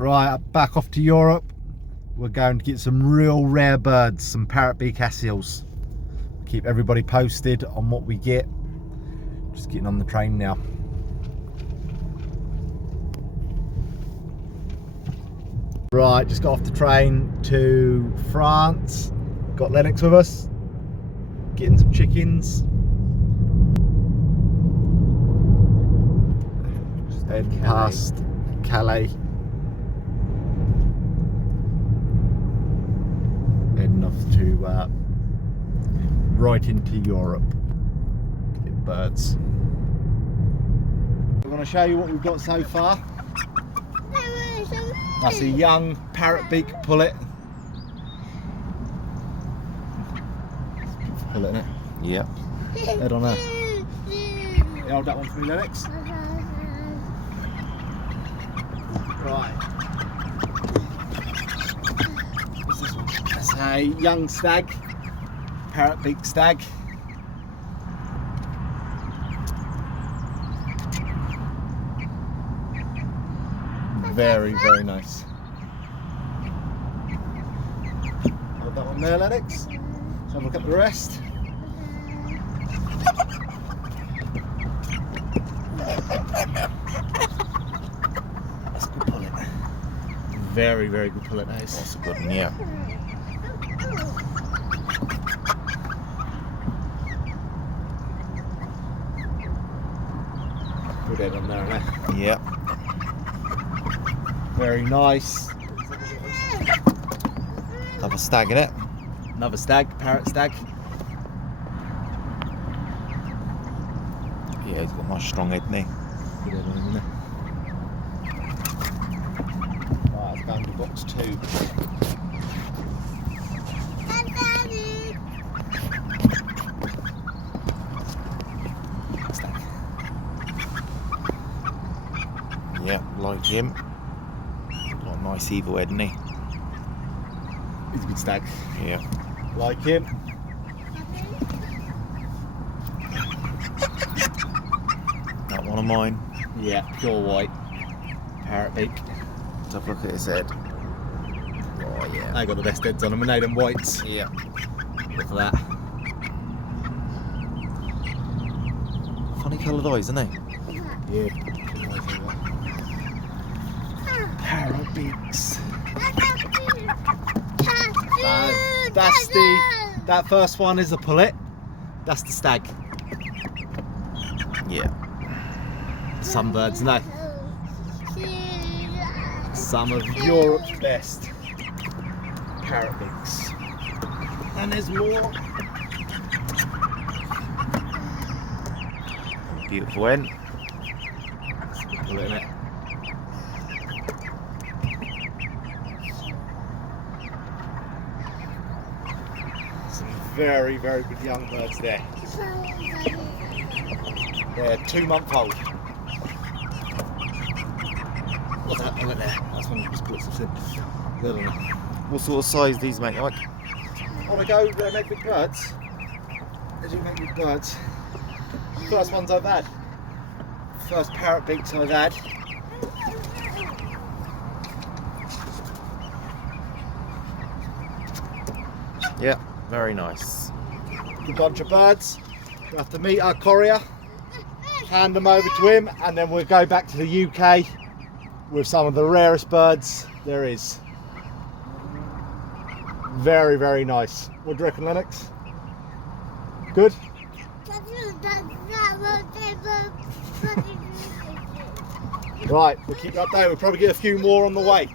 Right, back off to Europe. We're going to get some real rare birds, some parrot beak aseels. Keep everybody posted on what we get. Just getting on the train now. Right, just got off the train to France. Got Lennox with us. Getting some chickens. Just heading past Calais. Heading off to right into Europe. Get birds. I want to show you what we've got so far. That's a young parrot beak pullet. Pullet, isn't it? Yep. Head on there. Yeah, hold that one for me, Lennox. Right. What's this one? That's a young stag, parrot beak stag. Very, very nice. Hold that one there, Lennox. Let's have a look at the rest. That's a good pullet. Very, very good pullet, that is. That's a good one, yeah. Good head on there, isn't it? Yep. Very nice. Another stag in it. Another stag, parrot stag. Yeah, he's got a nice strong head, hasn't he? Good head on him, isn't it? Right, let's go into box 2. Stag. Yeah, like him. Got a nice evil head, isn't he? He's a good stag. Yeah. Like him. That one of mine. Yeah, pure white. Parrot beak. Let's have a look at his head. Oh yeah. They got the best heads on them, and they them whites. Yeah. Look at that. Funny coloured eyes, isn't he? Yeah. Parrot beaks. That first one is a pullet. That's the stag. Yeah. Some birds, no. Some of Europe's best parrot beaks. And there's more. Beautiful head. That's a good pullet, isn't it? Very, very good young birds there. They're 2-month-old. What's that one there? That's one of the pullets I've seen. The other one. What sort of size these make, like? Want to go make big birds? As you make big birds. First ones I've had. First parrot beaks I've had. Yeah, very nice. Good bunch of birds. We have to meet our courier, hand them over to him, and then we'll go back to the UK with some of the rarest birds there is. Very, very nice. What do you reckon, Lennox? Good? Right, we'll keep you updated. We'll probably get a few more on the way.